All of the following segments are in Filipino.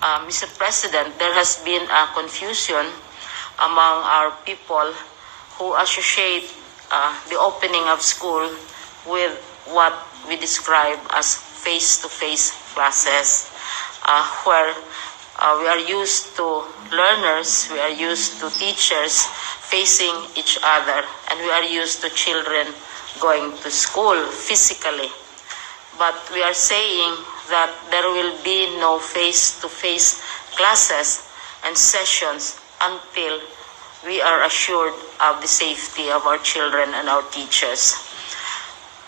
Mr. President, there has been a confusion among our people who associate the opening of school with what we describe as face-to-face classes, where we are used to learners, we are used to teachers facing each other, and we are used to children going to school physically. But we are saying that there will be no face-to-face classes and sessions until we are assured of the safety of our children and our teachers.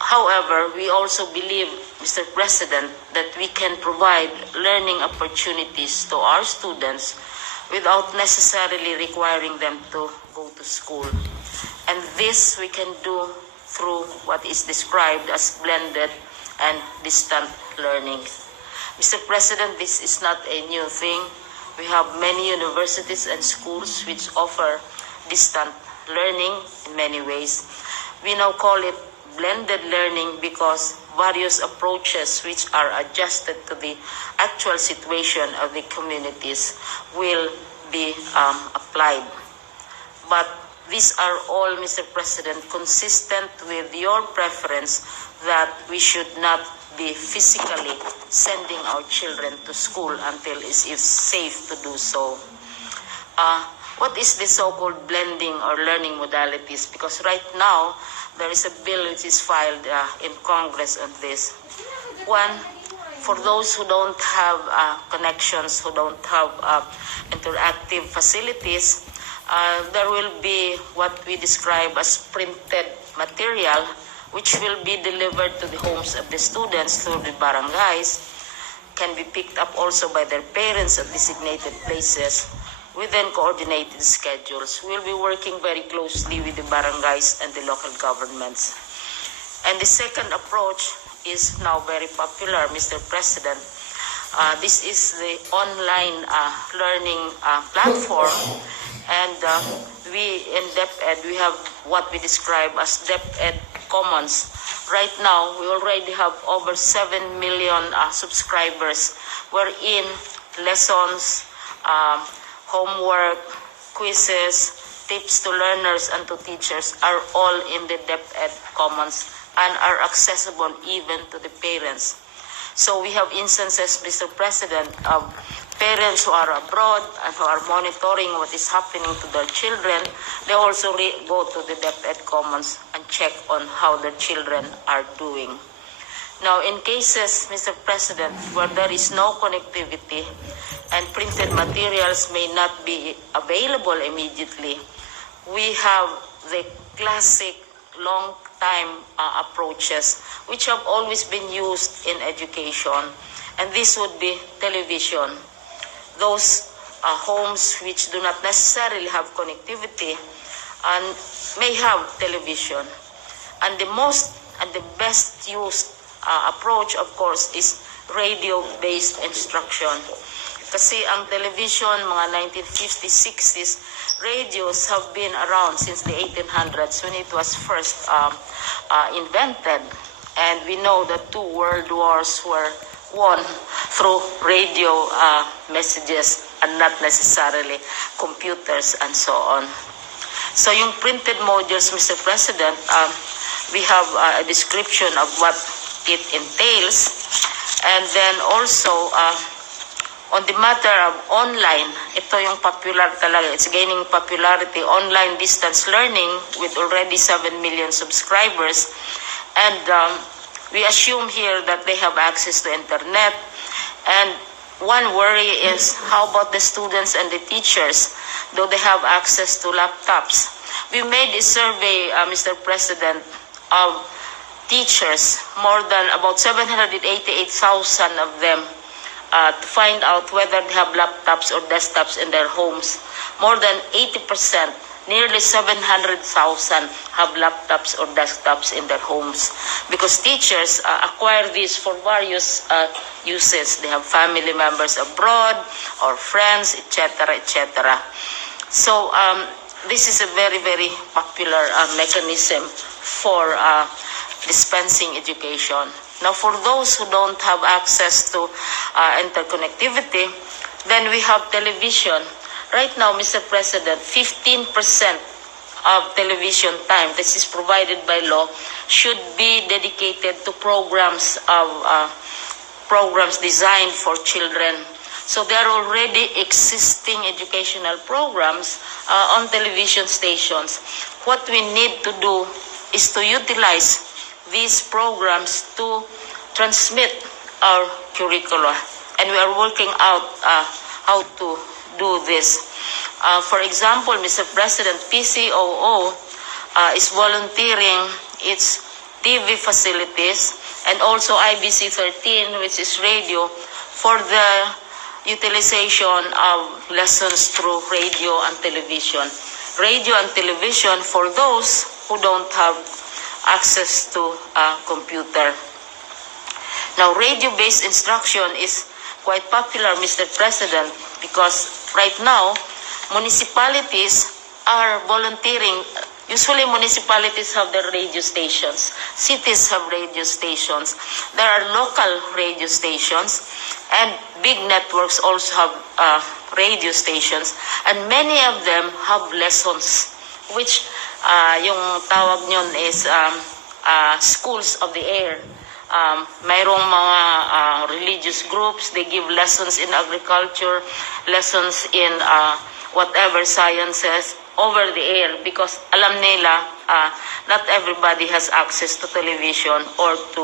However, we also believe, Mr. President, that we can provide learning opportunities to our students without necessarily requiring them to go to school. And this we can do through what is described as blended and distant learning. Mr. President, this is not a new thing. We have many universities and schools which offer distant learning in many ways. We now call it blended learning because various approaches which are adjusted to the actual situation of the communities will be applied. But these are all, Mr. President, consistent with your preference that we should not be physically sending our children to school until it is safe to do so. What is the so-called blending or learning modalities? Because right now, there is a bill which is filed in Congress on this. One, for those who don't have connections, who don't have interactive facilities, there will be what we describe as printed material, which will be delivered to the homes of the students through the barangays, can be picked up also by their parents at designated places within coordinated schedules. We'll be working very closely with the barangays and the local governments. And the second approach is now very popular, Mr. President. This is the online learning platform, and we in DepEd, we have what we describe as DepEd Commons. Right now, we already have over 7 million subscribers, wherein lessons, homework, quizzes, tips to learners and to teachers are all in the DepEd Commons and are accessible even to the parents. So we have instances, Mr. President, of parents who are abroad and who are monitoring what is happening to their children. They also go to the DepEd Commons and check on how their children are doing. Now, in cases, Mr. President, where there is no connectivity and printed materials may not be available immediately, we have the classic long-time approaches which have always been used in education, and this would be television. Those homes which do not necessarily have connectivity and may have television. And the most and the best used approach, of course, is radio-based instruction. Kasi ang television, mga 1950s, 60s, radios have been around since the 1800s when it was first invented. And we know that 2 world wars were won through radio messages and not necessarily computers and so on. So yung printed modules, Mr. President, we have a description of what it entails. And then also, on the matter of online, ito yung popular talaga. It's gaining popularity, online distance learning with already 7 million subscribers. And we assume here that they have access to internet. And one worry is, how about the students and the teachers? Do they have access to laptops? We made a survey, Mr. President, of teachers, more than about 788,000 of them, to find out whether they have laptops or desktops in their homes. More than 80%, nearly 700,000 have laptops or desktops in their homes, because teachers acquire these for various uses. They have family members abroad or friends, etc., etc. So this is a very, very popular mechanism for dispensing education. Now, for those who don't have access to interconnectivity, Then we have television. Right now, Mr. President, 15% of television time that is provided by law should be dedicated to programs designed for children. So there are already existing educational programs on television stations. What we need to do is to utilize these programs to transmit our curricula. And we are working out how to do this. For example, Mr. President, PCOO is volunteering its TV facilities and also IBC 13, which is radio, for the utilization of lessons through radio and television. Radio and television for those who don't have access to a computer. Now, radio-based instruction is quite popular, Mr. President, because right now, municipalities are volunteering. Usually, municipalities have their radio stations. Cities have radio stations. There are local radio stations. And big networks also have radio stations. And many of them have lessons, which yung tawag nyon is schools of the air. Mayroong mga religious groups, they give lessons in agriculture, lessons in whatever sciences over the air, because alam nila not everybody has access to television or to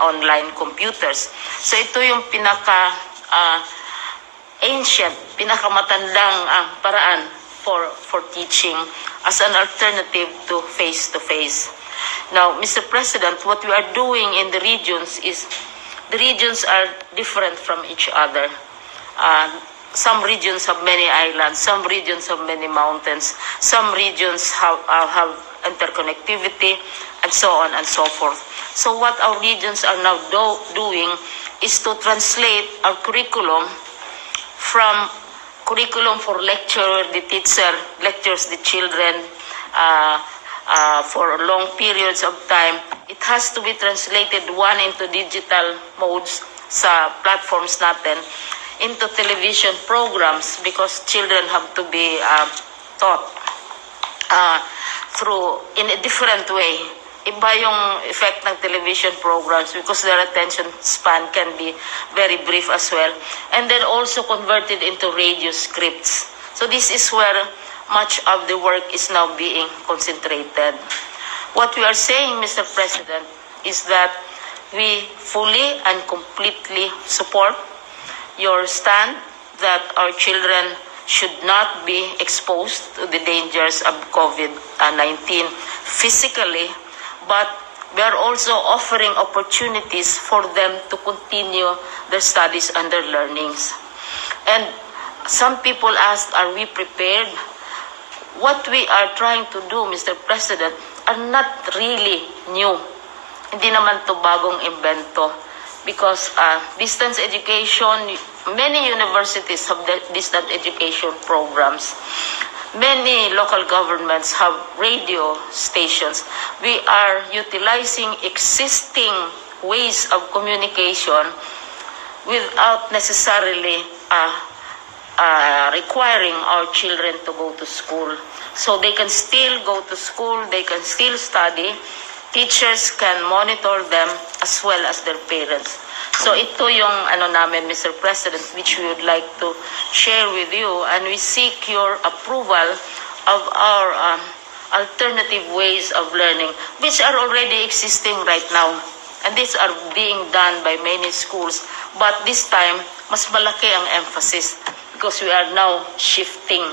online computers. So ito yung ancient, pinakamatandang paraan for teaching as an alternative to face-to-face. Now, Mr. President, what we are doing in the regions is, the regions are different from each other. Some regions have many islands, some regions have many mountains, some regions have interconnectivity, and so on and so forth. So what our regions are now doing is to translate our curriculum from curriculum for lecture, where the teacher lectures the children for long periods of time. It has to be translated, one, into digital modes sa platforms natin, into television programs, because children have to be taught through in a different way. Iba yung effect ng television programs because their attention span can be very brief as well. And then also converted into radio scripts. So this is where much of the work is now being concentrated. What we are saying, Mr. President, is that we fully and completely support your stand that our children should not be exposed to the dangers of COVID-19 physically, but we are also offering opportunities for them to continue their studies and their learnings. And some people ask, are we prepared? What we are trying to do, Mr. President, are not really new. Hindi naman to bagong invento. Because distance education, many universities have distance education programs. Many local governments have radio stations. We are utilizing existing ways of communication without necessarily requiring our children to go to school. So they can still go to school, they can still study. Teachers can monitor them as well as their parents. So ito yung namin, Mr. President, which we would like to share with you, and we seek your approval of our alternative ways of learning, which are already existing right now. And these are being done by many schools. But this time, mas malaki ang emphasis because we are now shifting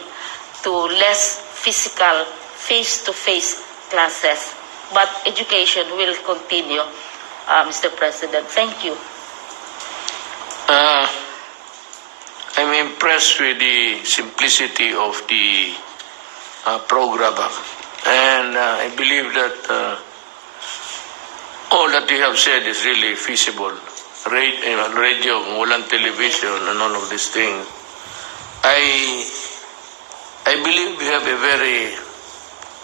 to less physical, face-to-face classes. But education will continue, Mr. President. Thank you. I'm impressed with the simplicity of the program. And I believe that all that you have said is really feasible. Radio, walang television, and all of these things. I believe we have a very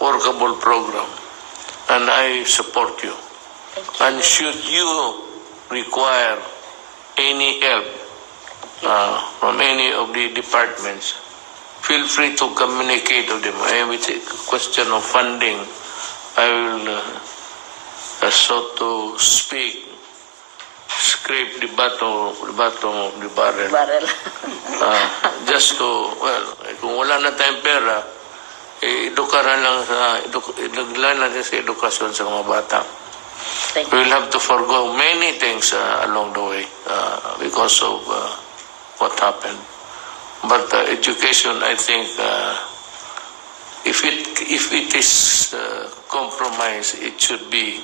workable program. And I support you. Thank you. And should you require any help from any of the departments, feel free to communicate with them. With a question of funding, I will, so to speak, scrape the bottom of the barrel. Just to, well, kung wala na tayong pera, edukaran lang natin sa edukasyon sa mga bata. We will have to forgo many things along the way because of what happened. But education, I think, if it is compromised, it should be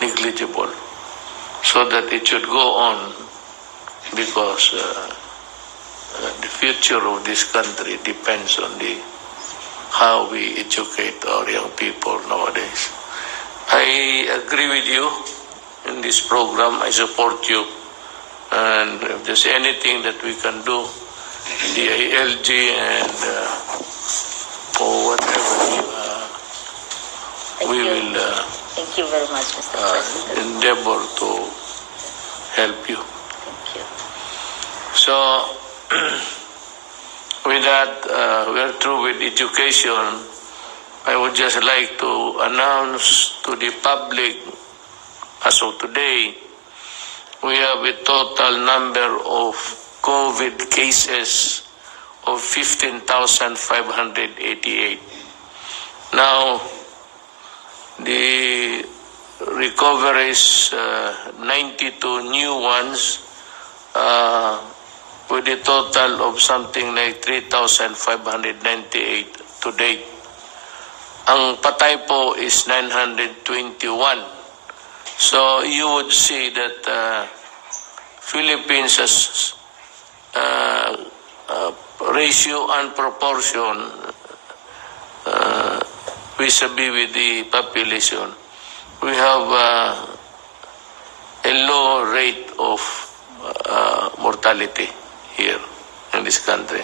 negligible, so that it should go on, because the future of this country depends on how we educate our young people nowadays. I agree with you in this program. I support you. And if there's anything that we can do, the ALG and or whatever, we will Thank you very much, Mr. President. endeavor to help you. Thank you. So, with that, we're through with education. I would just like to announce to the public, as of today, we have a total number of COVID cases of 15,588. Now, the recoveries, 92 new ones, with a total of something like 3,598 to date. Ang patay po is 921. So you would see that Philippines has ratio and proportion vis-a-vis with the population. We have a low rate of mortality here in this country.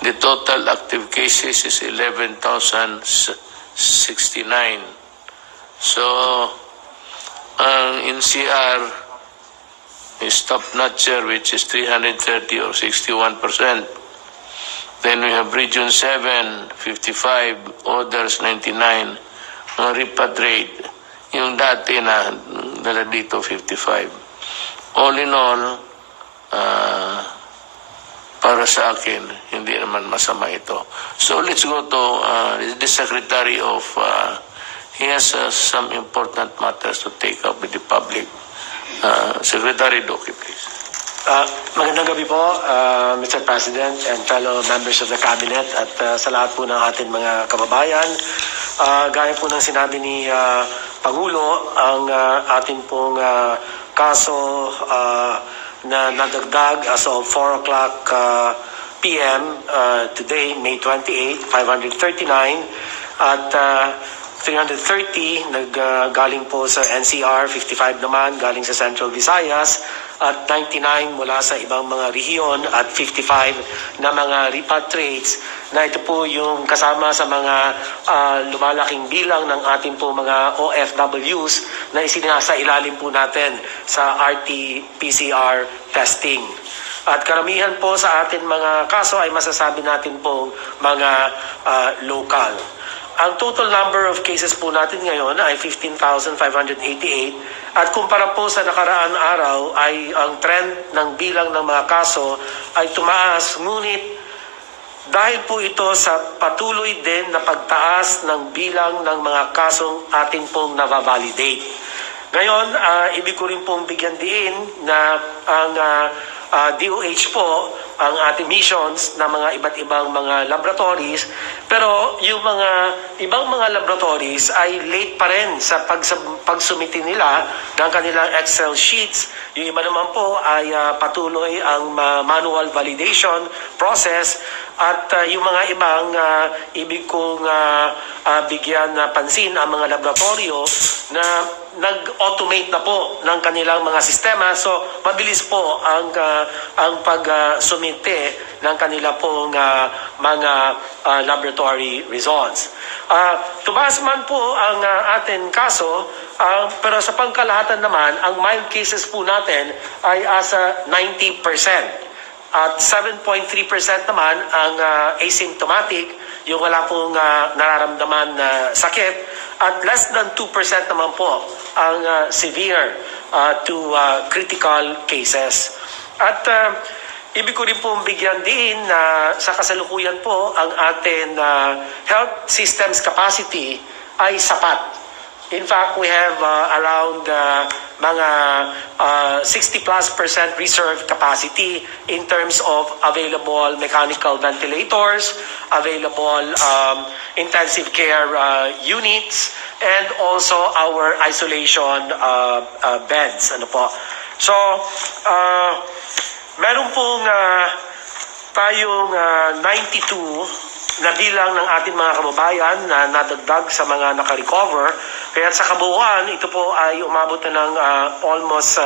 The total active cases is 11,069. So, ang NCR is top-notcher, which is 330 or 61%. Then we have Region 7, 55, others 99, mga repatriate. Yung dati na dala dito 55. All in all, para sa akin, hindi naman masama ito. So let's go to the Secretary of, he has some important matters to take up with the public. Secretary Doki, please. Magandang gabi po, Mr. President and fellow members of the Cabinet, at sa lahat po ng ating mga kababayan. Gaya po ng sinabi ni Pangulo, ang ating pong kaso na nadagdag as of 4 o'clock p.m. Today, May 28, 539, at 330 galing po sa NCR, 55 naman galing sa Central Visayas, at 99 mula sa ibang mga rehiyon, at 55 na mga repatriates, na ito po yung kasama sa mga lumalaking bilang ng ating po mga OFWs na isinasa ilalim po natin sa RT-PCR testing. At karamihan po sa ating mga kaso ay masasabi natin pong mga local. Ang total number of cases po natin ngayon ay 15,588, at kumpara po sa nakaraan araw ay ang trend ng bilang ng mga kaso ay tumaas, ngunit dahil po ito sa patuloy din na pagtaas ng bilang ng mga kasong ating pong nababalidate. Ngayon, ibig ko rin pong bigyan din na ang DOH po ang ating missions na mga iba't ibang mga laboratories, pero yung mga ibang mga laboratories ay late pa rin sa pagsumiti nila ng kanilang Excel sheets. Yung iba naman po ay patuloy ang manual validation process, at yung mga ibang ibig kong bigyan na pansin ang mga laboratorio na nag-automate na po ng kanilang mga sistema. So, mabilis po ang pag-sumite ng kanila pong mga laboratory results. Tumaas man po ang ating kaso, pero sa pangkalahatan naman, ang mild cases po natin ay asa 90%. At 7.3% naman ang asymptomatic, yung wala pong nararamdaman na sakit, at less than 2% naman po ang severe to critical cases. At ibig ko rin pong bigyan din na sa kasalukuyan po ang ating health systems capacity ay sapat. In fact, we have around mga 60+% reserve capacity in terms of available mechanical ventilators, available intensive care units, and also our isolation beds. Ano po? So, meron pong tayong 92 na bilang ng ating mga kababayan na nadagdag sa mga nakarecover. Kaya sa kabuuan, ito po ay umabot na ng almost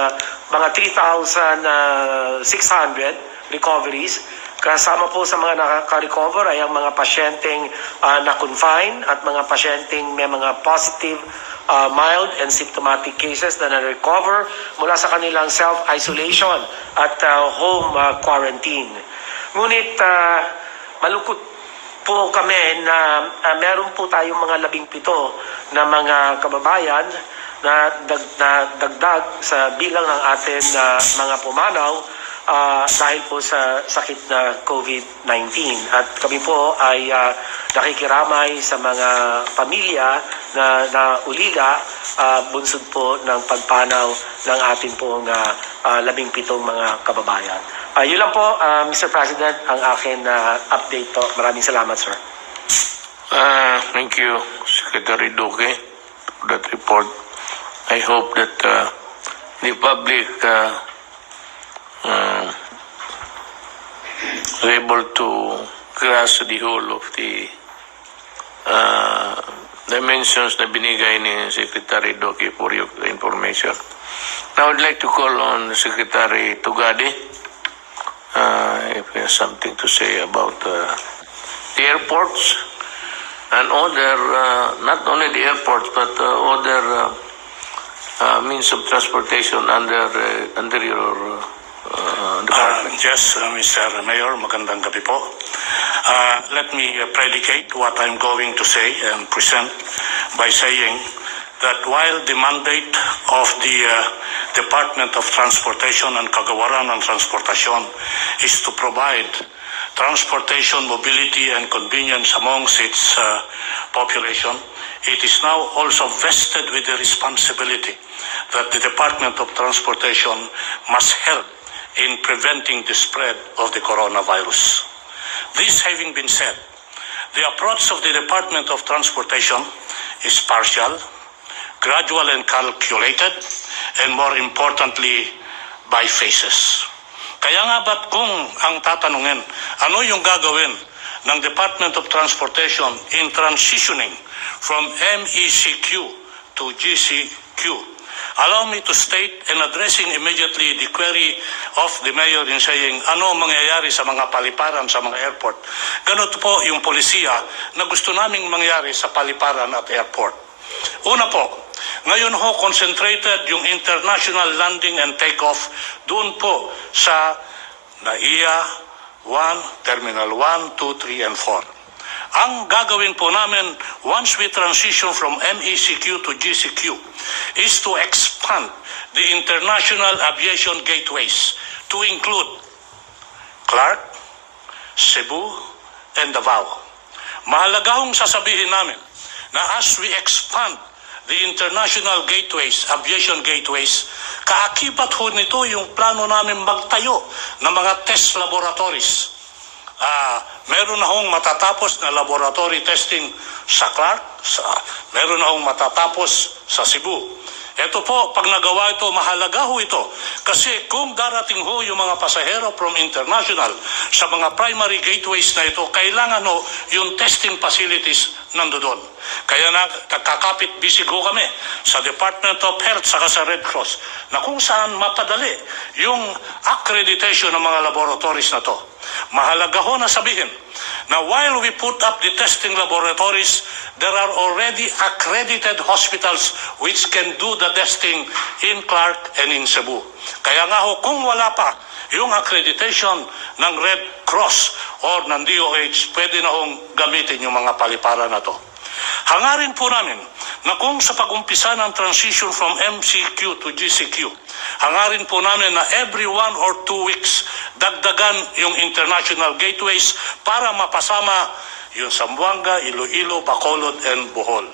mga 3,600 recoveries. Kasama po sa mga nakarecover ay ang mga pasyenteng na-confine at mga pasyenteng may mga positive mild and symptomatic cases na na-recover mula sa kanilang self-isolation at home quarantine. Ngunit malungkot po kami na meron po tayong mga 17 na mga kababayan na dagdag sa bilang ng atin mga pumanaw dahil po sa sakit na COVID-19. At kami po ay nakikiramay sa mga pamilya na ulila bunsod po ng pagpanaw ng ating pong 17 mga kababayan. Yun lang po, Mr. President, ang akin update po. Maraming salamat, sir. Thank you, Secretary Duque, for that report. I hope that the public are able to grasp the whole of the dimensions na binigay ni Secretary Duque for your information. Now, I'd like to call on Secretary Tugadi if he has something to say about the airports and other, not only the airports, but other means of transportation under your department. Yes, Mr. Mayor, magandang gabi po. Let me predicate what I'm going to say and present by saying that while the mandate of the Department of Transportation and Kagawaran ng Transportasyon is to provide transportation, mobility, and convenience amongst its population, it is now also vested with the responsibility that the Department of Transportation must help in preventing the spread of the coronavirus. This having been said, the approach of the Department of Transportation is partial, gradual and calculated, and more importantly, by phases. Kaya nga ba't kung ang tatanungin, ano yung gagawin ng Department of Transportation in transitioning from MECQ to GCQ? Allow me to state and addressing immediately the query of the Mayor in saying ano mangyayari sa mga paliparan sa mga airport. Ganito po yung polisiya na gusto naming mangyari sa paliparan at airport. Una po, ngayon ho concentrated yung international landing and takeoff doon po sa NAIA 1, Terminal 1, 2, 3, and 4. Ang gagawin po namin once we transition from MECQ to GCQ is to expand the international aviation gateways to include Clark, Cebu, and Davao. Mahalaga hong sasabihin namin na as we expand the international gateways, aviation gateways, kaakibat ho nito yung plano namin magtayo ng mga test laboratories. Meron na hong matatapos na laboratory testing sa Clark, meron na hong matatapos sa Cebu. Ito po, pag nagawa ito, mahalaga ho ito. Kasi kung darating ho yung mga pasahero from international sa mga primary gateways na ito, kailangan ho yung testing facilities nandoon. Kaya nakakapit bisig ho kami sa Department of Health saka sa Red Cross na kung saan mapadali yung accreditation ng mga laboratories na to. Mahalaga ho na sabihin na while we put up the testing laboratories, there are already accredited hospitals which can do the testing in Clark and in Cebu. Kaya nga ho, kung wala pa yung accreditation ng Red Cross or ng DOH, pwede na hong gamitin yung mga paliparan na to. Hangarin po namin na kung sa pag-umpisa ng transition from MCQ to GCQ, hangarin po namin na every 1 or 2 weeks, dagdagan yung international gateways para mapasama yung Zamboanga, Iloilo, Bacolod, and Bohol.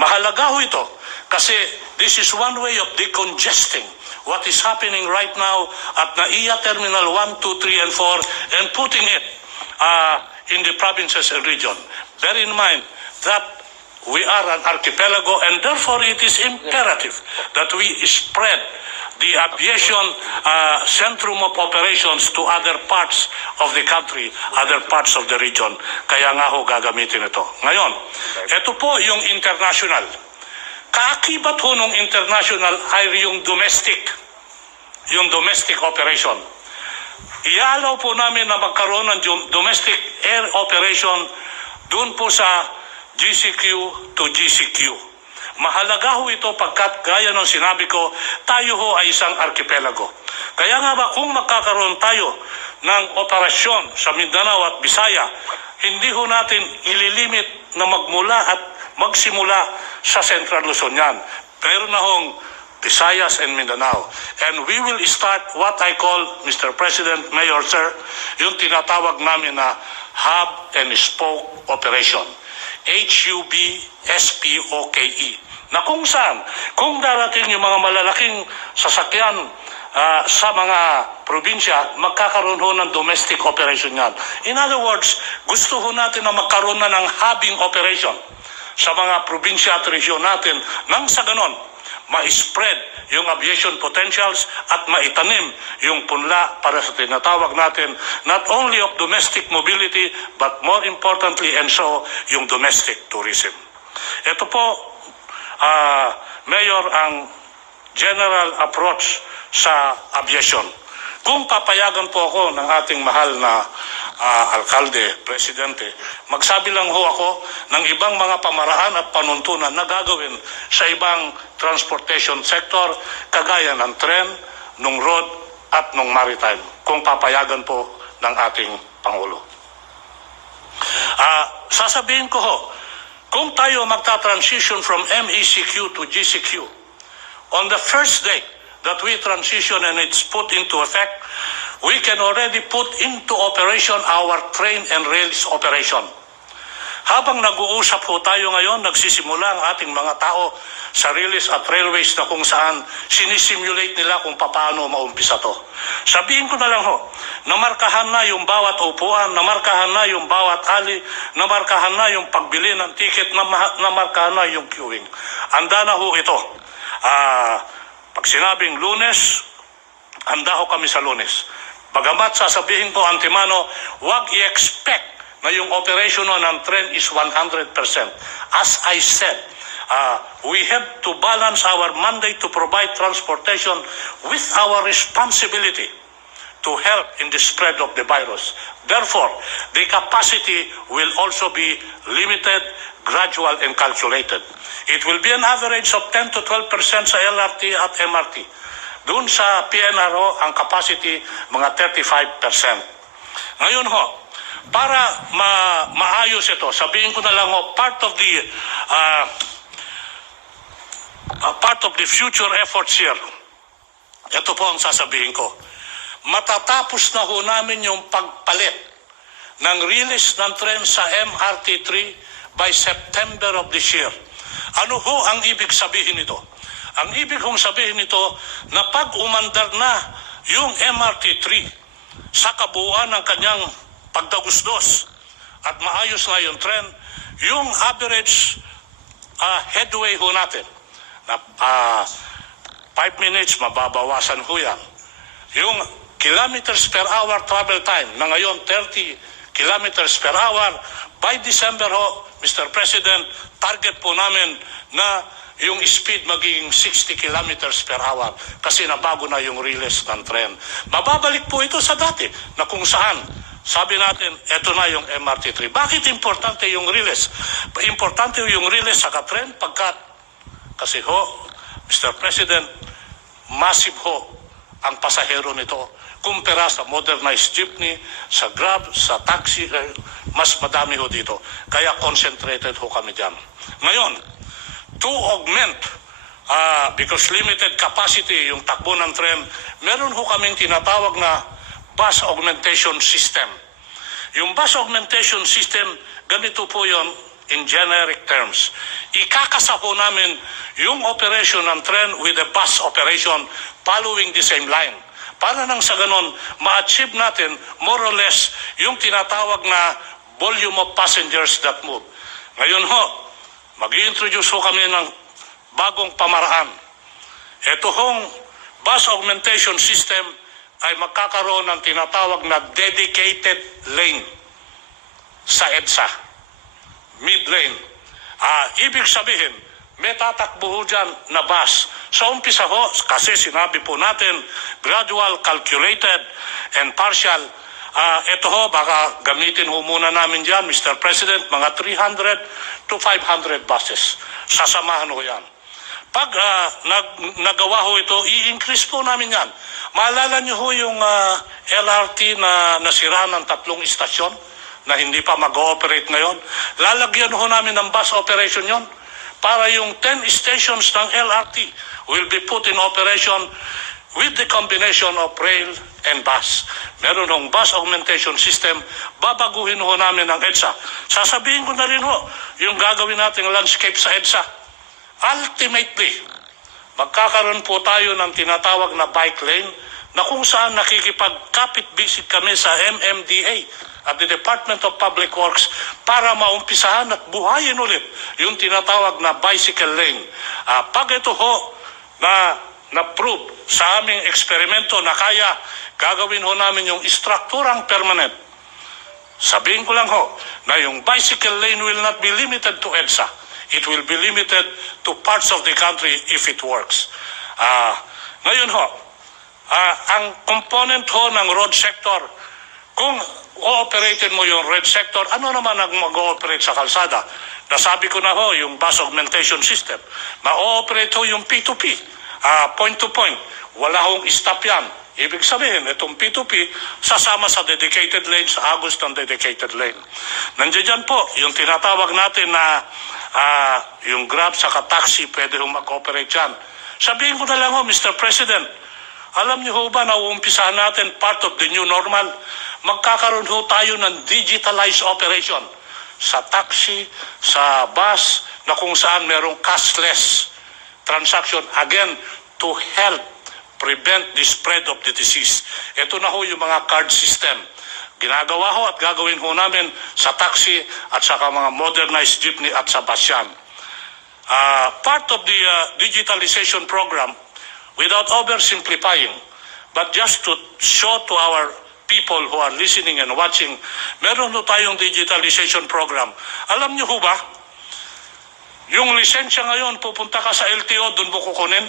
Mahalaga ho ito kasi this is one way of decongesting what is happening right now at NAIA Terminal 1, 2, 3, and 4 and putting it in the provinces and region. Bear in mind that we are an archipelago and therefore it is imperative that we spread the aviation centrum of operations to other parts of the country, other parts of the region. Kaya nga ho gagamitin ito. Ngayon, ito po yung international. Kaakibat ho nung international ay yung domestic operation. Ialaw po namin na magkaroon ng domestic air operation dun po sa GCQ to GCQ. Mahalaga ho ito pagkat gaya ng sinabi ko, tayo ho ay isang archipelago. Kaya nga ba kung magkakaroon tayo ng operasyon sa Mindanao at Bisaya, hindi ho natin ililimit na magmula at magsimula sa Central Luzon yan. Pero na hong Visayas and Mindanao. And we will start what I call, Mr. President, Mayor, Sir, yung tinatawag namin na Hub and Spoke Operation. HUB-SPOKE. Na kung saan, kung darating yung mga malalaking sasakyan sa mga probinsya, magkakaroon ho ng domestic operation yan. In other words, gusto ho natin na magkaroon na ng hubbing operation sa mga probinsya at region natin nang sa ganon, ma-spread yung aviation potentials at maitanim yung punla para sa tinatawag natin not only of domestic mobility but more importantly and so yung domestic tourism. Ito po, Mayor, ang general approach sa aviation. Kung papayagan po ako ng ating mahal na alkalde, presidente, magsabi lang ho ako ng ibang mga pamaraan at panuntunan na gagawin sa ibang transportation sector, kagaya ng tren, ng road, at ng maritime, kung papayagan po ng ating Pangulo. Sasabihin ko ho, kung tayo magta-transition from MECQ to GCQ, on the first day that we transition and it's put into effect, we can already put into operation our train and rails operation. Habang nag-uusap po tayo ngayon, nagsisimula ang ating mga tao sa railways at railways na kung saan sinisimulate nila kung paano maumpisa to. Sabihin ko na lang ho, namarkahan na yung bawat upuan, namarkahan na yung bawat ali, namarkahan na yung pagbili ng ticket, namarkahan na yung queuing. Handa na ho ito. Pag sinabing Lunes, handa ho kami sa Lunes. Bagamat sasabihin ko antimano, huwag i-expect na yung operation ng tren is 100%. As I said, we have to balance our mandate to provide transportation with our responsibility to help in the spread of the virus. Therefore, the capacity will also be limited, gradual, and calculated. It will be an average of 10 to 12% sa LRT at MRT. Doon sa PNRO, ang capacity, mga 35%. Ngayon ho, para maayos ito, sabihin ko na lang ho, part of the future efforts here, ito po ang sasabihin ko. Matatapos na ho namin yung pagpalit ng release ng tren sa MRT3 by September of this year. Ano ho ang ibig sabihin nito? Ang ibig kong sabihin nito na pag umandar na yung MRT3 sa kabuuan ng kanyang pagdagusdos at maayos na yung tren, yung average headway ho natin na 5 minutes, mababawasan ho yan. Yung kilometers per hour travel time na ngayon 30 kilometers per hour, by December ho, Mr. President, target po namin na yung speed magiging 60 kilometers per hour kasi nabago na yung release ng tren. Mababalik po ito sa dati na kung saan sabi natin, eto na yung MRT3. Bakit importante yung release? Importante yung release sa katren pagkat kasi ho, Mr. President, massive ho ang pasahero nito. Kumpara sa modernized jeepney, sa grab, sa taxi, mas madami ho dito. Kaya concentrated ho kami dyan. Ngayon, to augment, because limited capacity yung takbo ng tren, meron ho kaming tinatawag na bus augmentation system. Yung bus augmentation system, ganito po yon in generic terms. Ikakasa po namin yung operation ng tren with the bus operation following the same line. Para nang sa ganon, ma-achieve natin more or less yung tinatawag na volume of passengers that move. Ngayon ho, mag-i-introduce ho kami ng bagong pamaraan. Ito hong bus augmentation system ay magkakaroon ng tinatawag na dedicated lane sa EDSA. Mid-lane. Ibig sabihin, may tatakbo ho dyan na bus. Sa umpisa ho, kasi sinabi po natin, gradual, calculated, and partial. Ito ho, baka gamitin ho muna namin dyan, Mr. President, mga 300 to 500 buses. Sasamahan ho yan. Pag nagawa ho ito, i-increase po namin yan. Maalala niyo ho yung LRT na nasira ng 3 istasyon na hindi pa mag-ooperate ngayon? Lalagyan ho namin ng bus operation yon para yung 10 stations ng LRT will be put in operation with the combination of rail and bus. Meron hong bus augmentation system, babaguhin ho namin ang EDSA. Sasabihin ko na rin ho, yung gagawin nating landscape sa EDSA. Ultimately, magkakaroon po tayo ng tinatawag na bike lane na kung saan nakikipagkapit-bisig kami sa MMDA at the Department of Public Works para maumpisahan at buhayin ulit yung tinatawag na bicycle lane. Pag ito ho na-prove sa aming eksperimento na kaya, gagawin ho namin yung strukturang permanent. Sabihin ko lang ho na yung bicycle lane will not be limited to EDSA. It will be limited to parts of the country if it works. Ngayon ho, ang component ho ng road sector, kung o-operated mo yung red sector, ano naman ang mag-ooperate sa kalsada? Nasabi ko na ho, yung bus augmentation system. Ma-ooperate ho yung P2P, point to point. Wala hong stop yan. Ibig sabihin, itong P2P, sasama sa dedicated lane, sa agos ng dedicated lane. Nandiyan po, yung tinatawag natin na yung grab sa taxi, pwede hong mag-operate yan. Sabihin ko na lang ho, Mr. President, alam niyo ho ba na uumpisahan natin part of the new normal? Magkakaroon ho tayo ng digitalized operation sa taxi, sa bus, na kung saan merong cashless transaction, again, to help prevent the spread of the disease. Ito na ho yung mga card system. Ginagawa ho at gagawin ho namin sa taxi at sa mga modernized jeepney at sa bus yan. Part of the digitalization program, without oversimplifying, but just to show to our people who are listening and watching, meron ho tayong digitalization program. Alam niyo ho ba, yung lisensya ngayon, pupunta ka sa LTO, doon mo kukunin.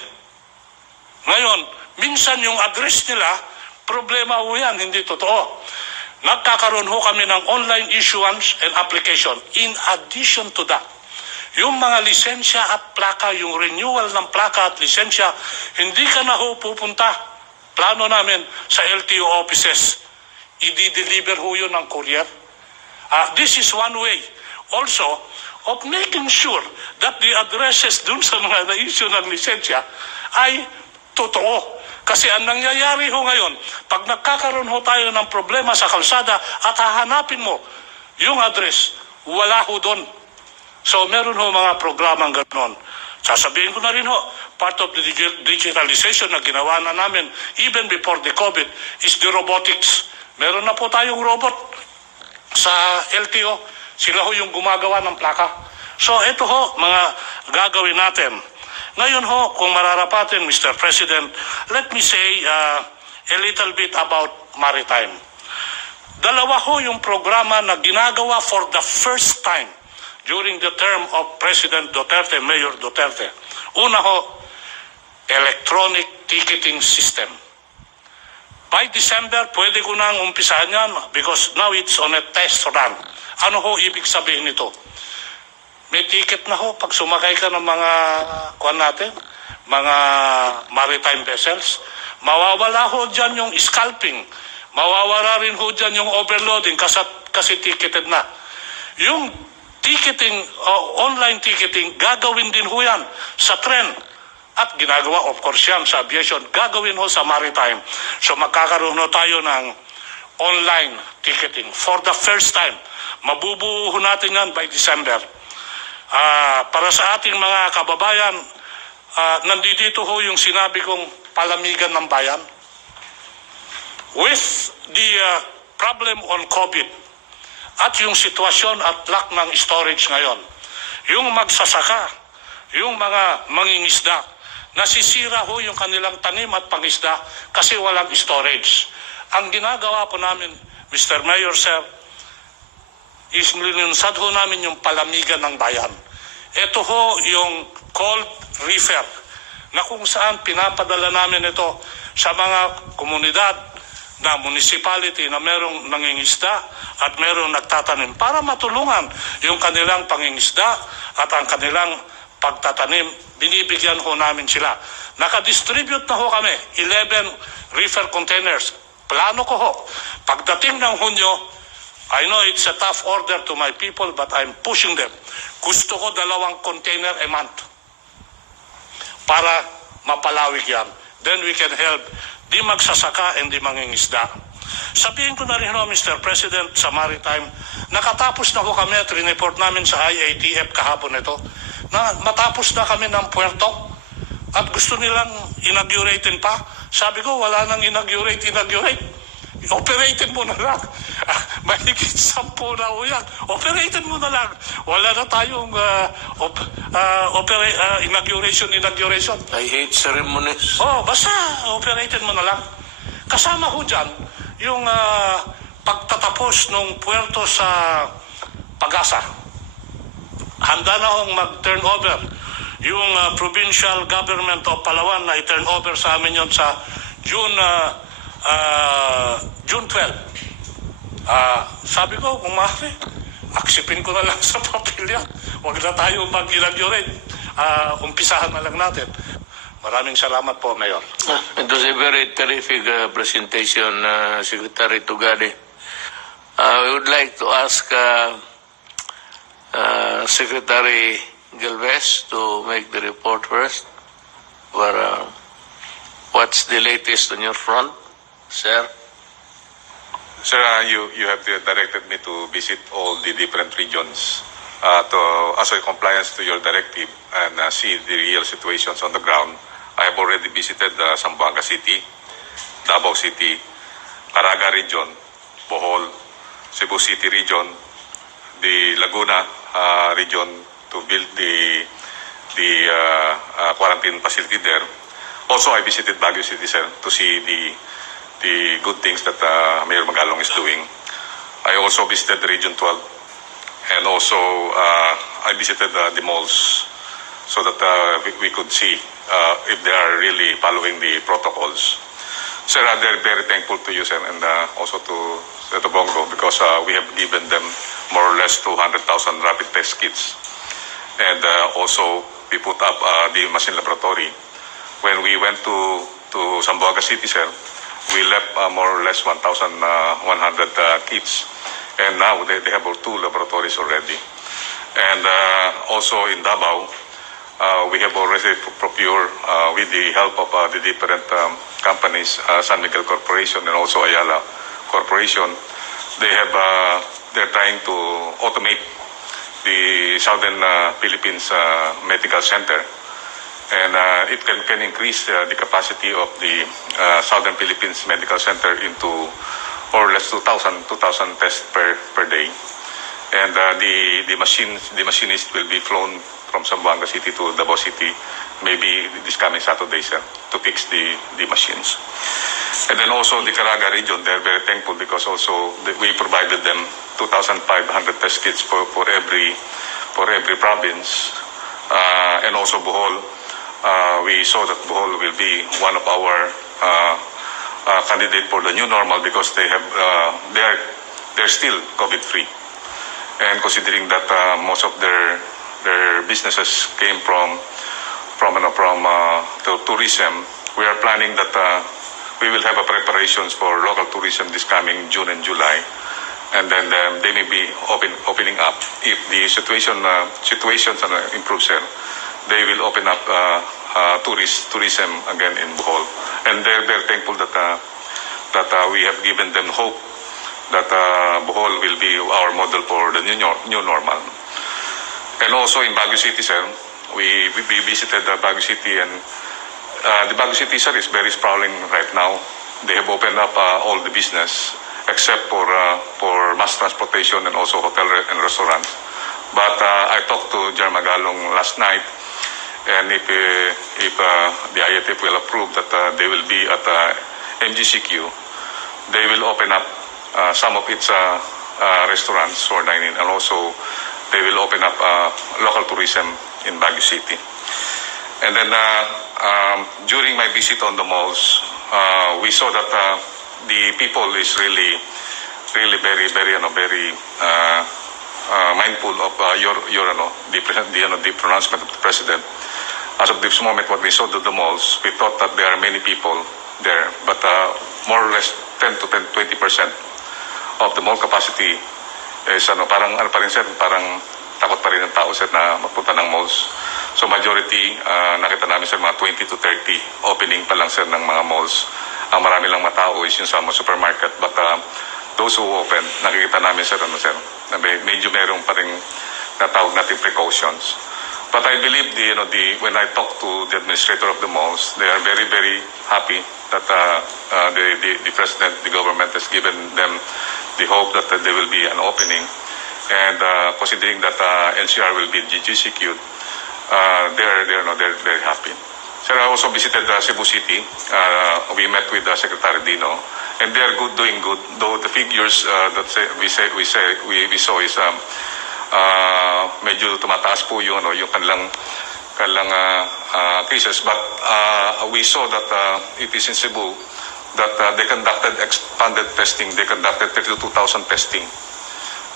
Ngayon, minsan yung address nila, problema ho yan, hindi totoo. Nagkakaroon ho kami ng online issuance and application. In addition to that, yung mga lisensya at plaka, yung renewal ng plaka at lisensya, hindi ka na ho pupunta. Plano namin sa LTO offices. I-deliver ho yun ng courier. This is one way also of making sure that the addresses dun sa mga na-issue ng lisensya ay totoo. Kasi ang nangyayari ho ngayon, pag nagkakaroon ho tayo ng problema sa kalsada at hahanapin mo yung address, wala ho doon. So meron ho mga programang gano'n. Sasabihin ko na rin ho, part of the digitalization na ginawa na namin even before the COVID is the robotics. Meron na po tayong robot sa LTO. Sila ho yung gumagawa ng plaka. So ito ho, mga gagawin natin. Ngayon ho, kung mararapatin, Mr. President, let me say a little bit about maritime. Dalawa ho yung programa na ginagawa for the first time during the term of President Duterte, Mayor Duterte. Una ho, electronic ticketing system. By December, pwede ko nang umpisahan yan because now it's on a test run. Ano ho ibig sabihin nito? May ticket na ho pag sumakay ka ng mga mga maritime vessels. Mawawala ho dyan yung scalping. Mawawala rin ho dyan yung overloading kasi ticketed na. Yung ticketing, online ticketing, gagawin din ho yan sa tren. At ginagawa, of course yan, sa aviation, gagawin ho sa maritime. So magkakaroon ho tayo ng online ticketing. For the first time, mabubuo ho natin yan by December. Para sa ating mga kababayan, nandito ho yung sinabi kong palamigan ng bayan. With the problem on COVID at yung sitwasyon at lack ng storage ngayon, yung magsasaka, yung mga mangingisda, nasisira ho yung kanilang tanim at pangisda kasi walang storage. Ang ginagawa po namin, Mr. Mayor, Sir, is linunsad ho namin yung palamigan ng bayan. Ito ho yung cold reefer na kung saan pinapadala namin ito sa mga komunidad na municipality na merong nangingisda at merong nagtatanim para matulungan yung kanilang pangingisda at ang kanilang pagtatanim. Binibigyan ho namin sila. Nakadistribute na ho kami 11 reefer containers. Plano ko ho, pagdating ng Hunyo, I know it's a tough order to my people but I'm pushing them. Gusto ko 2 container a month para mapalawig yan. Then we can help di magsasaka and di mangingisda. Sabihin ko na rin ho, Mr. President, sa maritime, nakatapos na ho kami at report namin sa IATF kahapon ito, na matapos na kami ng puerto at gusto nilang inauguratein pa. Sabi ko, wala nang inaugurate. Operated mo na lang. Mahigit 10 na ho yan. Operated mo na lang. Wala na tayong inauguration. I hate ceremonies. Basta operated mo na lang. Kasama ho dyan yung pagtatapos ng puerto sa Pag-asa. Handa na hong mag-turn over yung provincial government of Palawan na i-turn over sa amin yon sa June 12. Sabi ko, kung maaari, aksipin ko na lang sa papel yan. Huwag na tayo mag-inaugurate. Umpisahan na lang natin. Maraming salamat po, Mayor. It was a very terrific presentation, Secretary Tugade. I would like to ask Secretary Galvez to make the report first. What's the latest on your front, sir? Sir, you have directed me to visit all the different regions as a compliance to your directive and see the real situations on the ground. I have already visited Zamboanga City, Davao City, Caraga region, Bohol, Cebu City region, the Laguna region to build the quarantine facility there. Also, I visited Baguio City, sir, to see the good things that Mayor Magalong is doing. I also visited Region 12, and also I visited the malls so that we could see if they are really following the protocols. Sir, they're very thankful to you, sir, and also to Senator Bongo because we have given them more or less 200,000 rapid test kits. And also, we put up the machine laboratory. When we went to Zamboanga City, sir, we left more or less 1,100 kits. And now they have 2 laboratories already. And also in Davao, we have already procured with the help of the different companies, San Miguel Corporation and also Ayala Corporation. They're trying to automate the Southern Philippines Medical Center. And it can increase the capacity of the Southern Philippines Medical Center into more or less 2,000 tests per day. And the machinist will be flown from Zamboanga City to Davao City maybe this coming Saturday, sir, to fix the machines. And then also the Caraga region, they're very thankful because also we provided them 2,500 test kits for every province. And also Bohol, we saw that Bohol will be one of our candidate for the new normal because they're still COVID-free. And considering that most of their businesses came from tourism, we are planning that we will have a preparations for local tourism this coming June and July, and then they may be opening up. If the situations improve, sir, they will open up tourism again in Bohol, and they're very thankful that we have given them hope that Bohol will be our model for the new normal. And also in Baguio City, sir, we visited Baguio City, and the Baguio City, sir, is very sprawling right now. They have opened up all the business except for mass transportation and also hotel and restaurants. But I talked to Jar Magalong last night, and if the IATF will approve that they will be at MGCQ, they will open up some of its restaurants for dining, and also they will open up local tourism in Baguio City. And then during my visit on the malls, we saw that the people is really very mindful of the pronouncement of the president. As of this moment, what we saw to the malls, we thought that there are many people there, but more or less 10 to 20% of the mall capacity is parang takot pa rin ang tao, sir, na magpunta ng malls. So majority, nakita namin, sir, mga 20 to 30 opening pa lang, sir, ng mga malls. Ang marami lang matao is yung sa mga supermarket, but those who open, nakikita namin, sir, na medyo merong pa rin natawag natin precautions. But I believe when I talk to the administrator of the malls, they are very, very happy that the president, the government has given them the hope that there will be an opening. And considering that NCR will be GCQ'd, they're very happy. Sir, I also visited Cebu City. We met with Secretary Dino, and they are doing good. Though the figures that we saw is medyo tumataas po yung kanilang cases, but we saw that it is in Cebu that they conducted expanded testing. They conducted 32,000 testing,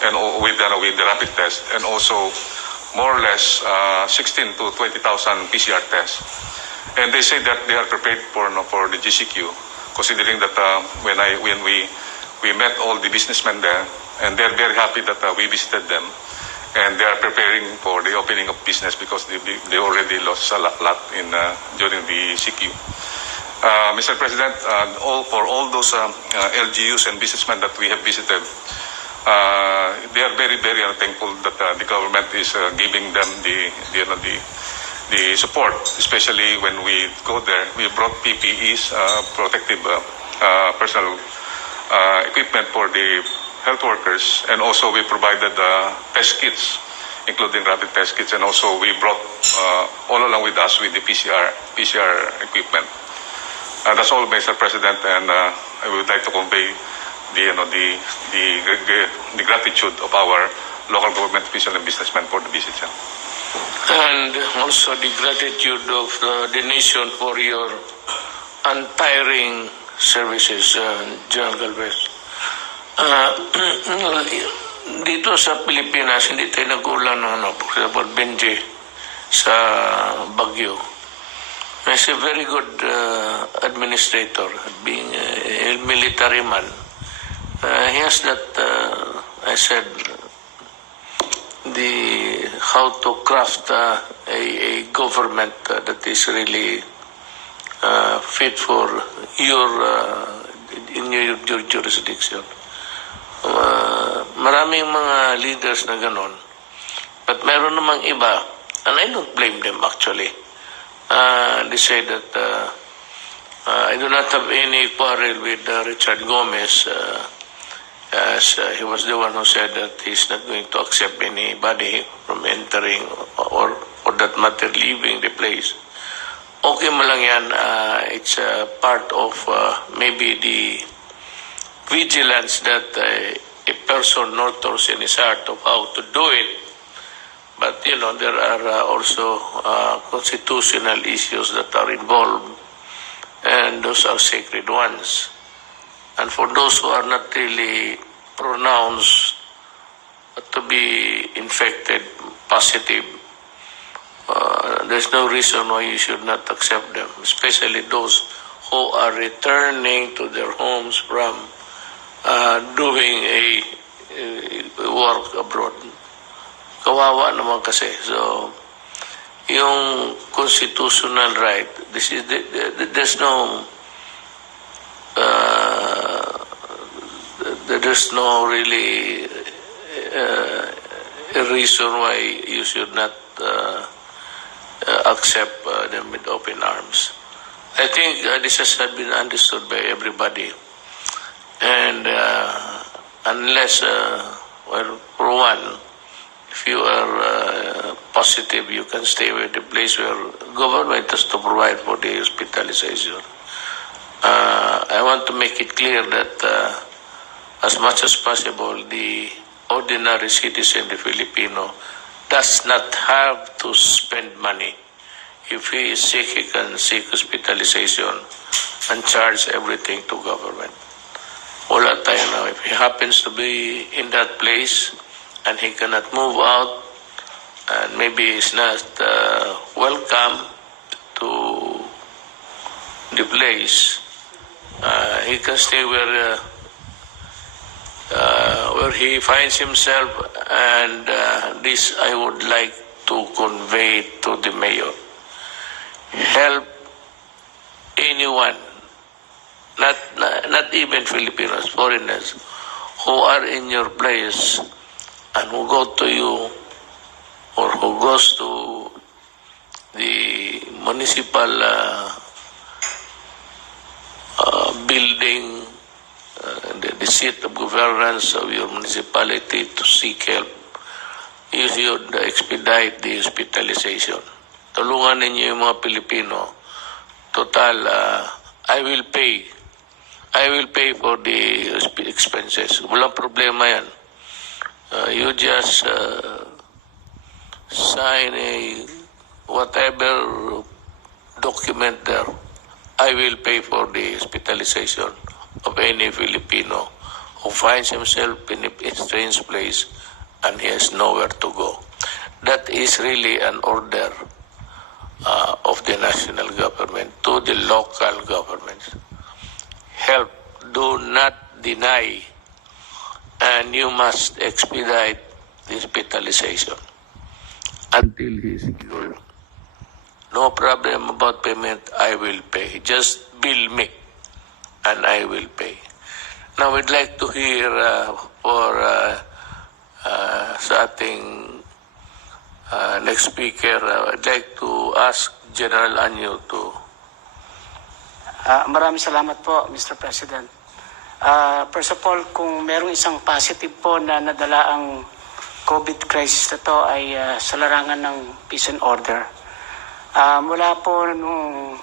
and with the rapid test, and also more or less 16 to 20,000 PCR tests. And they say that they are prepared for the GCQ, considering that when we met all the businessmen there, and they're very happy that we visited them, and they are preparing for the opening of business because they already lost a lot during the CQ. Mr. President, for all those LGUs and businessmen that we have visited, they are very, very thankful that the government is giving them the support, especially when we go there. We brought PPEs, protective personal equipment for the health workers, and also we provided test kits, including rapid test kits, and also we brought all along with us with the PCR equipment. That's all, Mr. President, and I would like to convey the gratitude of our local government officials and businessmen for the visit. And also the gratitude of the nation for your untiring services, General Galvez. Dito sa Pilipinas, hindi tayo nagulang ng Benji sa Baguio. He's a very good administrator, being a military man. He has that, I said, how to craft a government that is really fit for in your jurisdiction. Maraming mga leaders na ganon. But meron namang iba, and I don't blame them actually. They say that I do not have any quarrel with Richard Gomez, as he was the one who said that he's not going to accept anybody from entering or for that matter leaving the place. okay mo lang yan. It's part of maybe the vigilance that a person nurtures in his heart of how to do it. But, you know, there are also constitutional issues that are involved, and those are sacred ones. And for those who are not really pronounced to be infected, positive, there's no reason why you should not accept them, especially those who are returning to their homes from doing a work abroad. Kawawa naman kasi. So, yung constitutional right, there's no really a reason why you should not accept them with open arms. I think this has been understood by everybody. And unless, well, for one, if you are positive, you can stay with the place where government has to provide for the hospitalization. I want to make it clear that as much as possible, the ordinary citizen, the Filipino, does not have to spend money. If he is sick, he can seek hospitalization and charge everything to government. Wala tayo na. If he happens to be in that place and he cannot move out, and maybe he's not welcome to the place, he can stay where he finds himself, and this I would like to convey to the mayor. Help anyone, not even Filipinos, foreigners, who are in your place and who go to you or who goes to the municipal building, the seat of governance of your municipality to seek help. You should expedite the hospitalization. Tulungan ninyo yung mga Pilipino. Total, I will pay for the expenses. Walang problema yan. You just sign a whatever document there. I will pay for the hospitalization of any Filipino who finds himself in a strange place and he has nowhere to go. That is really an order of the national government to the local governments. Help, do not deny, and you must expedite the hospitalization until he is cured. No problem about payment, I will pay. Just bill me, and I will pay. Now, we'd like to hear sa ating next speaker, I'd like to ask General Anyo to... Maraming salamat po, Mr. President. First of all, kung merong isang positive po na nadala ang COVID crisis na to ay sa larangan ng peace and order. Mula po nung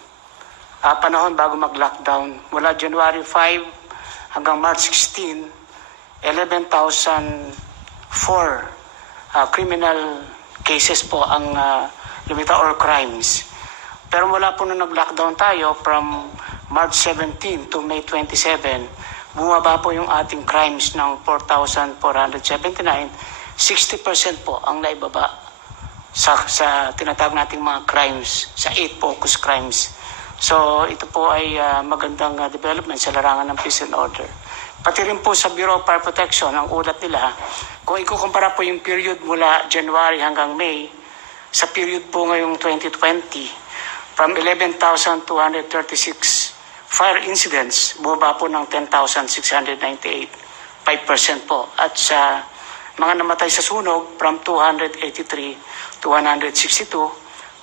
panahon bago mag-lockdown, mula January 5 hanggang March 16, 11,004 criminal cases po ang lumitaw or crimes. Pero mula po nung nag-lockdown tayo from March 17 to May 27, bumaba po yung ating crimes ng 4,479. 60% po ang naibaba sa tinatawag nating mga crimes, sa 8 focus crimes. So ito po ay magandang development sa larangan ng peace and order. Pati rin po sa Bureau of Fire Protection, ang ulat nila, kung ikukumpara po yung period mula January hanggang May, sa period po ngayong 2020, from 11,236 fire incidents, bumaba po ng 10,698, 5% po. At sa mga namatay sa sunog, from 283 to 162,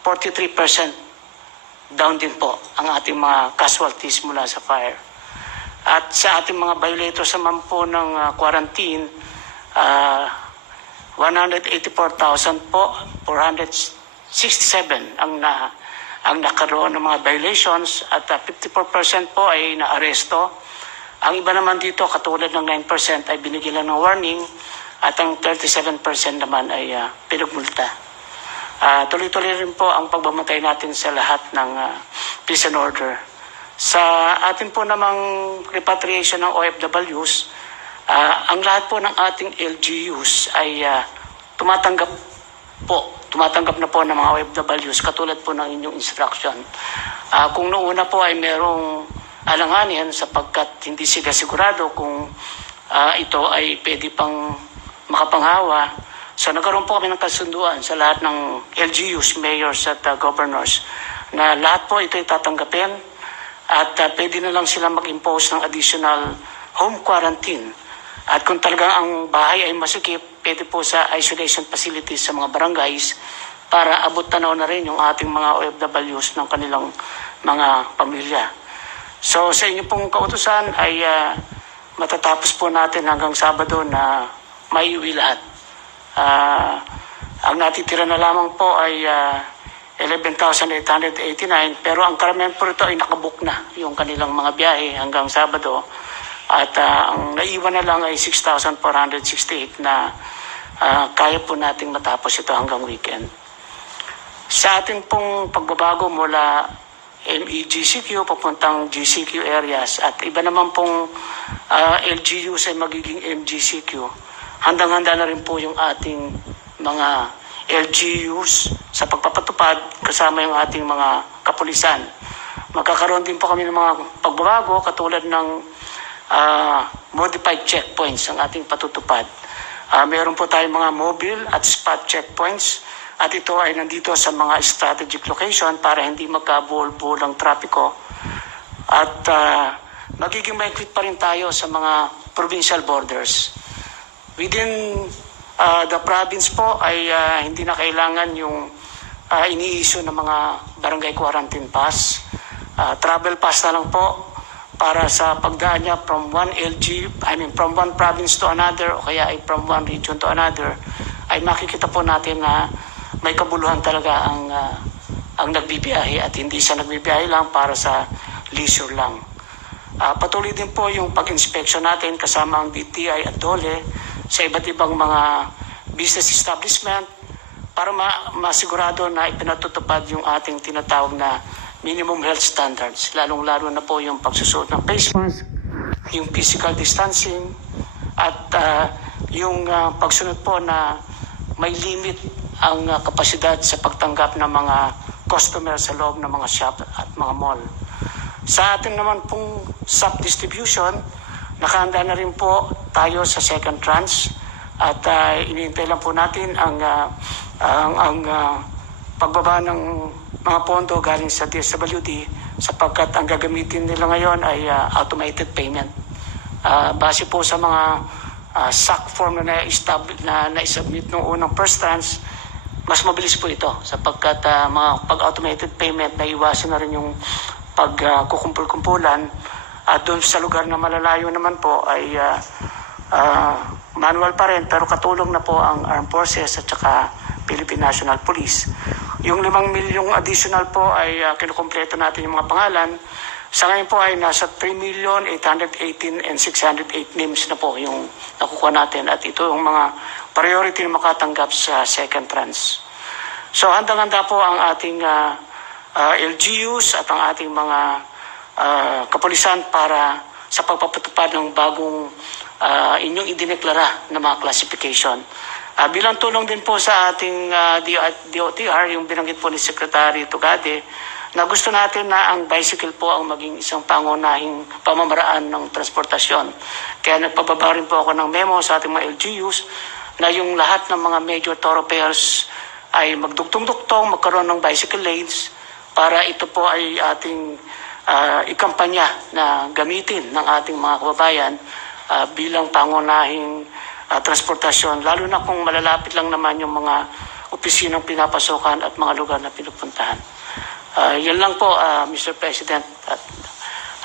43% down din po ang ating mga casualties mula sa fire. At sa ating mga violators naman po ng quarantine, 184,467 ang ang nakaroon ng mga violations at 54% po ay naaresto. Ang iba naman dito, katulad ng 9% ay binigyan lang ng warning at ang 37% naman ay pinagmulta. Tuloy-tuloy rin po ang pagbamatay natin sa lahat ng peace and order. Sa atin po namang repatriation ng OFWs, ang lahat po ng ating LGUs ay tumatanggap na po ng mga OFWs katulad po ng inyong instruction. Kung noong una po ay merong alanganin sapagkat hindi sila sigurado kung ito ay pwede pang makapanghawa, so nagkaroon po kami ng kasunduan sa lahat ng LGUs, mayors at governors na lahat po ito ay tatanggapin at pwede na lang sila mag-impose ng additional home quarantine. At kung talagang ang bahay ay masikip, pwede po sa isolation facilities sa mga barangays para abot tanaw na rin yung ating mga OFWs ng kanilang mga pamilya. So sa inyo pong kautusan ay matatapos po natin hanggang Sabado na maiuwi lahat. Ang natitira na lamang po ay 11,889 pero ang karamihan po ito ay nakabook na yung kanilang mga biyahe hanggang Sabado at ang naiwan na lang ay 6,468 na kaya po nating matapos ito hanggang weekend. Sa ating pong pagbabago mula MEGCQ papuntang GCQ areas at iba naman pong LGUs ay magiging MGCQ, handang-handa na rin po yung ating mga LGUs sa pagpapatupad kasama yung ating mga kapulisan. Magkakaroon din po kami ng mga pagbabago katulad ng modified checkpoints ang ating patutupad. Meron po tayong mga mobile at spot checkpoints at ito ay nandito sa mga strategic location para hindi magkabuol-buol ang trapiko. At magiging mahigpit pa rin tayo sa mga provincial borders. Within the province po ay hindi na kailangan yung ini-issue ng mga barangay quarantine pass. Travel pass na lang po para sa pagdaan niya from one province to another o kaya ay from one region to another ay makikita po natin na may kabuluhan talaga ang nagbibiyahe at hindi siya nagbibiyahe lang para sa leisure lang. Patuloy din po yung pag-inspection natin kasama ang DTI at DOLE sa iba't ibang mga business establishment para masigurado na ipinatutupad yung ating tinatawag na minimum health standards, lalong-lalo na po yung pagsusuot ng face mask, yung physical distancing, at yung pagsunod po na may limit ang kapasidad sa pagtanggap ng mga customer sa loob ng mga shop at mga mall. Sa atin naman pong SAP distribution, nakahanda na rin po tayo sa second tranche at inihintay lang po natin ang pagbaba ng mga pondo galing sa DSWD sapagkat ang gagamitin nila ngayon ay automated payment. Base po sa mga SAC form na na-submit noong unang first tranche, mas mabilis po ito sapagkat mga pag-automated payment na iwasan na rin yung pagkukumpul-kumpulan at doon sa lugar na malalayo naman po ay manual pa rin pero katulong na po ang Armed Forces at saka Philippine National Police. Yung 5 milyong additional po ay kinukumpleto natin yung mga pangalan. Sa ngayon po ay nasa 3,818,608 names na po yung nakukuha natin at ito yung mga priority na makatanggap sa second tranche. So handang-handa po ang ating LGUs at ang ating mga kapulisan para sa pagpapatupad ng bagong inyong idineklara na mga classification. Bilang tulong din po sa ating DOTR, yung binanggit po ni Secretary Tugade, na gusto natin na ang bicycle po ang maging isang pangunahing pamamaraan ng transportasyon. Kaya nagpababa rin po ako ng memo sa ating mga LGUs na yung lahat ng mga major thoroughfares ay magdugtong-dugtong, magkaroon ng bicycle lanes para ito po ay ating ikampanya na gamitin ng ating mga kababayan bilang pangunahing transportasyon, lalo na kung malalapit lang naman yung mga opisinang pinapasokan at mga lugar na pinupuntahan. Yan lang po, Mr. President. At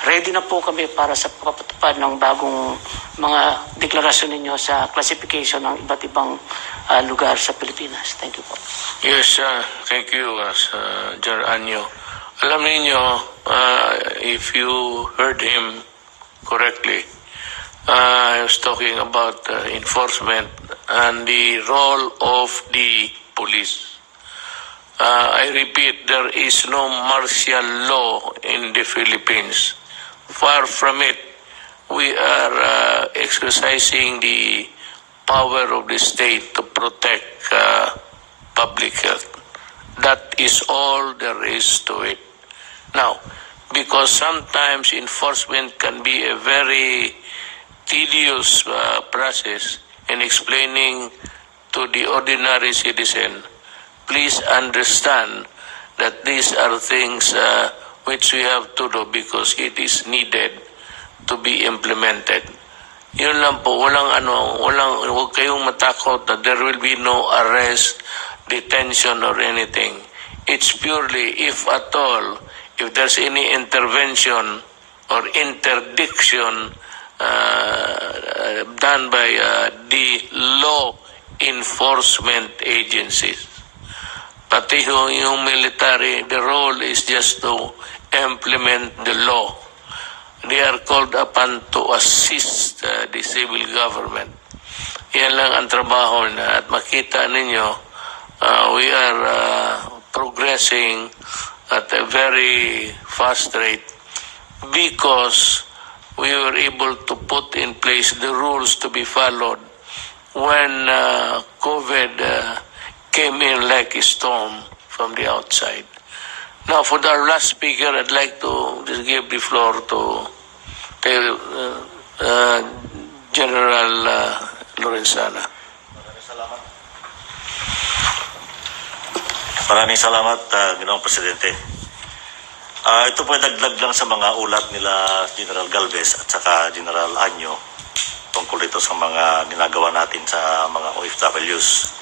ready na po kami para sa pagpapatupad ng bagong mga deklarasyon ninyo sa classification ng iba't ibang lugar sa Pilipinas. Thank you po. Yes, thank you, Jar Anyo. Alam niyo, if you heard him correctly, I was talking about enforcement and the role of the police. I repeat, there is no martial law in the Philippines. Far from it. We are exercising the power of the state to protect public health. That is all there is to it. Now, because sometimes enforcement can be a very tedious process in explaining to the ordinary citizen, please understand that these are things which we have to do because it is needed to be implemented. Yun lang po, huwag kayong matakot that there will be no arrest, detention, or anything. It's purely, if at all, if there's any intervention or interdiction done by the law enforcement agencies. Pati yung military, the role is just to implement the law. They are called upon to assist the civil government. Yan lang ang trabaho na at makita ninyo, we are progressing at a very fast rate because we were able to put in place the rules to be followed when COVID came in like a storm from the outside. Now, for our last speaker, I'd like to just give the floor to General Lorenzana. Maraming salamat, Ginoong Presidente. Ito po ay dagdag lang sa mga ulat nila General Galvez at saka General Anyo tungkol ito sa mga ginagawa natin sa mga OFWs.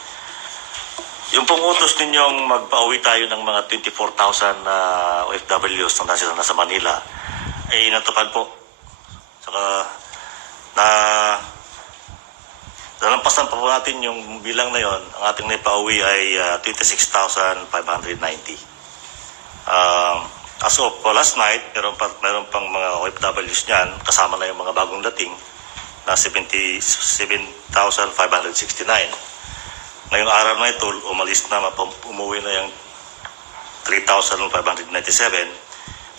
Yung pong utos ninyong magpauwi tayo ng mga 24,000 OFWs na nasa Manila ay natupad po. Saka nalampasan pa po natin yung bilang na yon. Ang ating naipauwi ay 26,590. As of last night, meron pang mga OFWs niyan, kasama na yung mga bagong dating na 77,569. Ngayong araw na ito, umalis na, umuwi na yung 3,597.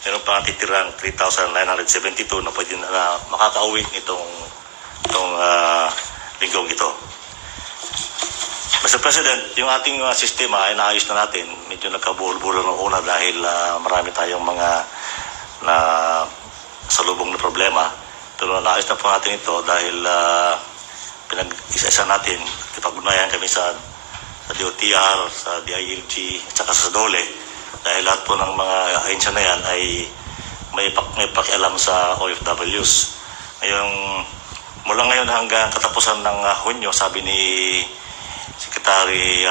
Meron pa titirang 3,972 na pwede na makakauwi nitong linggong ito. Mr. President, yung ating sistema ay naayos na natin. Medyo nagkabuhol-buhol ng una dahil marami tayong mga salubong na problema. Pero naayos na po natin ito dahil pinag-isa-isa natin, ipag-unayan kami sa DOTR, sa DILG, at saka sa DOLE. Dahil lahat po ng mga ahensya na yan ay may pakialam sa OFWs. Mula ngayon hanggang katapusan ng Hunyo, sabi ni Secretary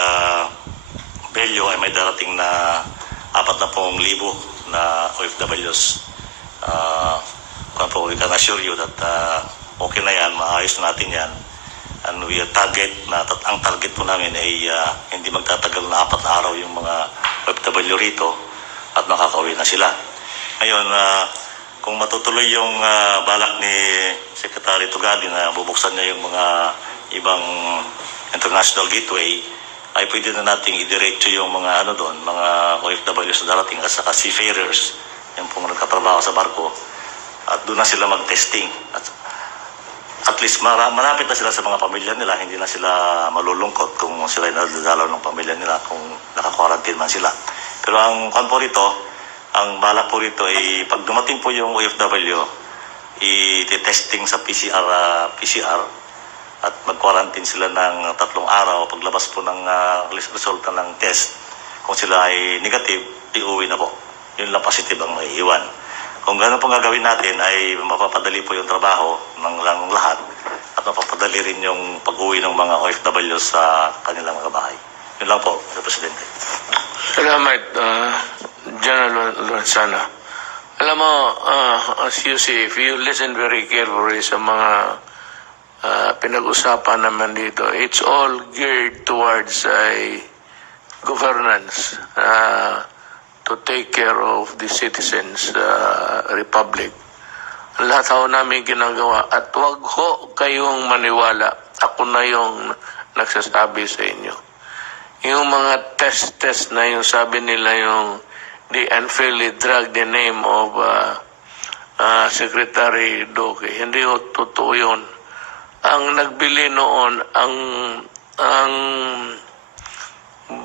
Bello ay may darating na 40,000 na OFWs. We can assure you that okay na yan, maayos na natin yan. And we ang target po namin ay hindi magtatagal na 4 na araw yung mga OFW rito at makakauwi na sila. Ngayon, kung matutuloy yung balak ni Secretary Tugadi na bubuksan niya yung mga ibang international gateway, ay pwede na nating idiretso yung mga mga OFWs na darating at saka seafarers, yung pong nagkatrabaho sa barko, at doon na sila mag-testing. At least malapit na sila sa mga pamilya nila, hindi na sila malulungkot kung sila ay nadadalaw ng pamilya nila kung naka-quarantine man sila. Pero ang balak po rito ay pag dumating po yung OFW, i-testing sa PCR at mag-quarantine sila ng 3 araw. Paglabas po ng resulta ng test, kung sila ay negative, iuwi na po. Yun lang positive ang maiiwan. Kung gano'n pong gagawin natin ay mapapadali po yung trabaho ng lahat at mapapadali rin yung pag-uwi ng mga OFW sa kanilang mga bahay. Yun lang po, Mr. Presidente. Salamat, General Lorenzana. Alam mo, as you see, if you listen very carefully sa mga pinag-usapan naman dito, it's all geared towards governance, to take care of the citizens' republic. Lahat ho namin ginagawa at wag ho kayong maniwala. Ako na yung nagsasabi sa inyo. Yung mga test na yung sabi nila yung they unfairly drag the name of Secretary Duque. Hindi ho totoo yun. Ang nagbili noon, ang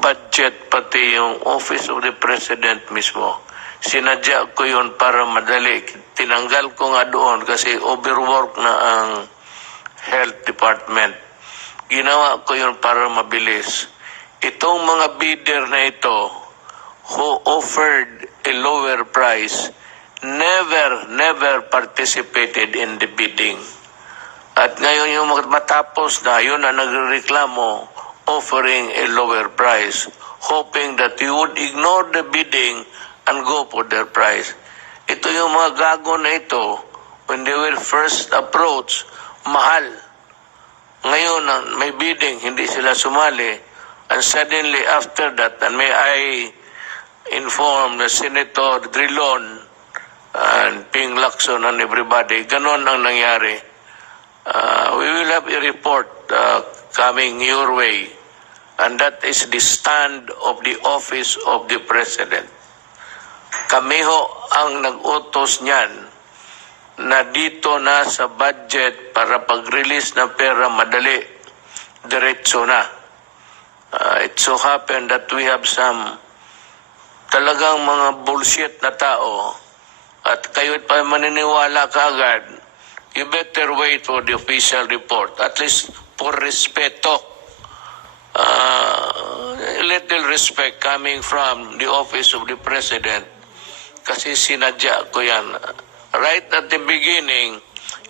budget pati yung Office of the President mismo. Sinadya ko yun para madali. Tinanggal ko nga doon kasi overwork na ang Health Department. Ginawa ko yun para mabilis. Itong mga bidder na ito who offered a lower price never participated in the bidding. At ngayon yung matapos na, yun na nagreklamo offering a lower price, hoping that you would ignore the bidding and go for their price. Ito yung mga gago na ito, when they were first approached, mahal. Ngayon, may bidding, hindi sila sumali. And suddenly after that, and may I inform the Senator Drilon and Ping Lacson and everybody, ganon ang nangyari. We will have a report coming your way, and that is the stand of the Office of the President. Kami ho ang nag-utos niyan na dito na sa budget para pag-release ng pera madali, diretso na. It so happened that we have some talagang mga bullshit na tao at kayo't pa maniniwala kaagad, you better wait for the official report, at least for respeto. Little respect coming from the Office of the President kasi sinadya ko yan. Right at the beginning,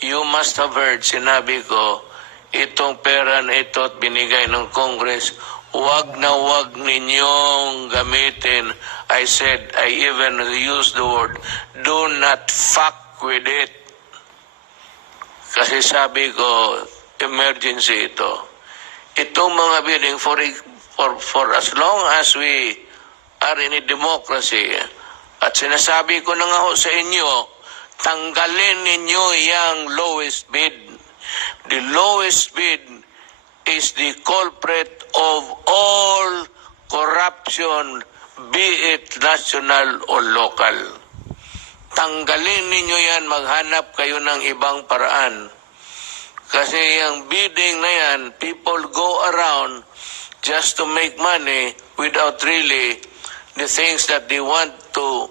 you must have heard, sinabi ko, itong pera na ito at binigay ng Congress, wag na wag ninyong gamitin. I said, I even used the word, do not fuck with it. Kasi sabi ko, emergency ito. Itong mga bidding, for as long as we are in a democracy, at sinasabi ko na nga ho sa inyo, tanggalin ninyo yung lowest bid. The lowest bid is the culprit of all corruption, be it national or local. Tanggalin ninyo yan, maghanap kayo ng ibang paraan. Kasi yung bidding na yan, people go around just to make money without really the things that they want to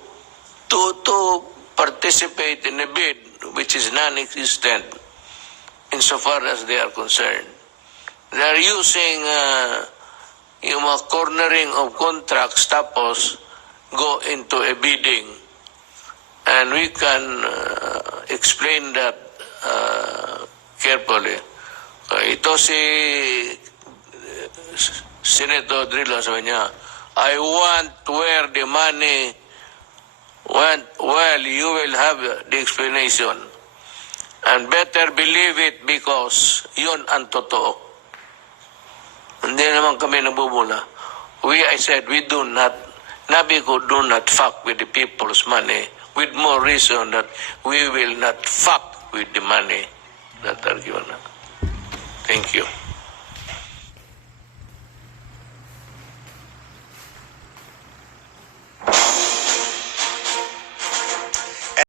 participate in a bid which is non-existent insofar as they are concerned. They are using yung mga cornering of contracts tapos go into a bidding. And we can explain that carefully. Ito si Senator Drillo, sabi niya, I want where the money went. Well, you will have the explanation. And better believe it because yun ang totoo. Hindi naman kami nabubula. I said, we do not, nabi ko, do not fuck with the people's money, with more reason that we will not fuck with the money that are given. Thank you.